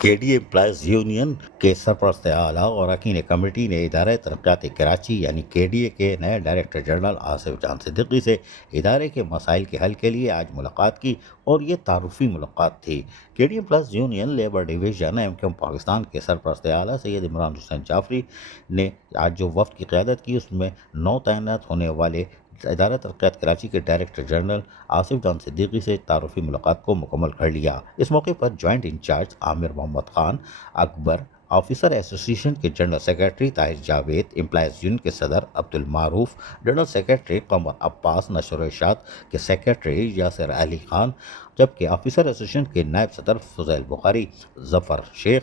کے D A employees union کے سرپرست اعلیٰ اور اراکین کمیٹی نے ادارہ ترقیات کراچی یعنی کے ڈی اے کے نئے ڈائریکٹر جنرل آصف جان صدیقی سے ادارے کے مسائل کے حل کے لیے آج ملاقات کی اور یہ تعارفی ملاقات تھی۔ K D A employees union labour division M Q M Pakistan کے سرپرست اعلیٰ سید عمران حسین جعفری نے آج جو وفد کی قیادت کی اس میں نو تعینات ہونے والے ادارہ ترقیات کراچی کے ڈائریکٹر جنرل آصف جان صدیقی سے تعارفی ملاقات کو مکمل کر لیا۔ اس موقع پر joint incharge Aamir Muhammad Khan Akbar, officer association کے general secretary Tahir Javed, employees union کے صدر عبدالمعروف، جنرل سیکرٹری قمر عباس، نشر و اشاعت کے سیکرٹری یاسر علی خان، جبکہ آفیسر ایسوسی ایشن کے نائب صدر فضیل بخاری، ظفر شیخ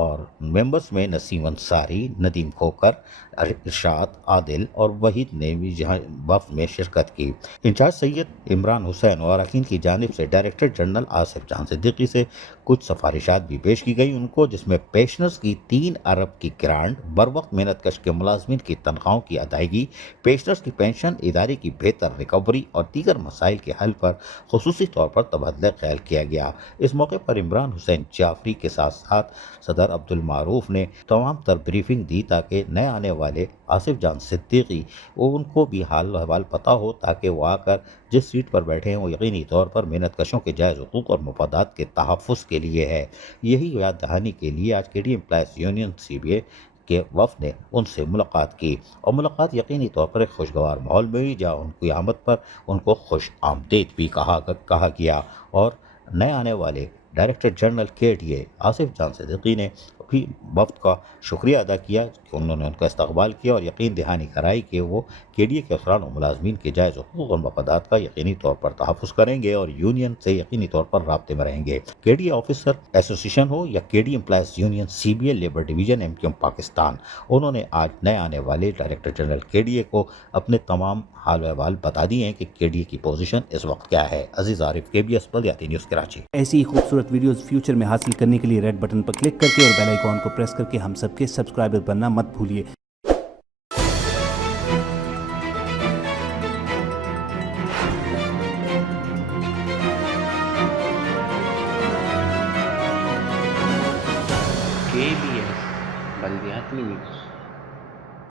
اور ممبرز میں نسیم انصاری، ندیم کھوکر، ارشاد عادل اور وحید نے بھی جہاں وفد میں شرکت کی۔ انچارج سید عمران حسین اور اراکین کی جانب سے ڈائریکٹر جنرل آصف جان صدیقی سے کچھ سفارشات بھی پیش کی گئی ان کو، جس میں پینشنرز کی 3 ارب کی گرانٹ، بروقت محنت کش کے ملازمین کی تنخواہوں کی ادائیگی، پینشنرز کی پینشن، ادارے کی بہتر ریکوری اور دیگر مسائل کے حل پر خصوصی طور پر تبادلہ خیال کیا گیا۔ اس موقع پر عمران حسین جعفری کے ساتھ ساتھ صدر عبدالمعروف نے تمام تر بریفنگ دی تاکہ نئے آنے والے آصف جان صدیقی ان کو بھی حال احوال پتہ ہو تاکہ وہ آ کر جس سیٹ پر بیٹھے ہیں وہ یقینی طور پر محنت کشوں کے جائز حقوق اور مفادات کے تحفظ کے لیے ہے۔ یہی یاد دہانی کے لیے آج کے D employees union C B A کے وفد نے ان سے ملاقات کی اور ملاقات یقینی طور پر ایک خوشگوار ماحول میں ہوئی جہاں ان کی آمد پر ان کو خوش آمدید بھی کہا گیا اور نئے آنے والے ڈائریکٹر جنرل کے ڈی اے آصف جان صدیقی نے بھی وفد کا شکریہ ادا کیا کہ انہوں نے ان کا استقبال کیا اور یقین دہانی کرائی کہ وہ کے ڈی اے کے افسران اور ملازمین کے جائز حقوق اور مفادات کا یقینی طور پر تحفظ کریں گے اور یونین سے یقینی طور پر رابطے میں رہیں گے۔ کے ڈی اے آفیسر ایسوسی ایشن ہو یا K D A employees union C B A labour division M Q M Pakistan, انہوں نے آج نئے آنے والے director general K D A کو اپنے تمام حال و احوال بتا دیے ہیں کہ کے ڈی اے کی پوزیشن اس وقت کیا ہے۔ عزیز عارف، کے بی ایس بلدیاتی نیوز کراچی۔ ایسی ہی خوبصورت ویڈیوز فیوچر میں حاصل کرنے کے لیے ریڈ بٹن پر کلک کر کے اور بیل آئیکن کو پریس کر کے ہم سب کے سبسکرائبر بننا مت بھولیے۔ KBS بلدیاتی نیوز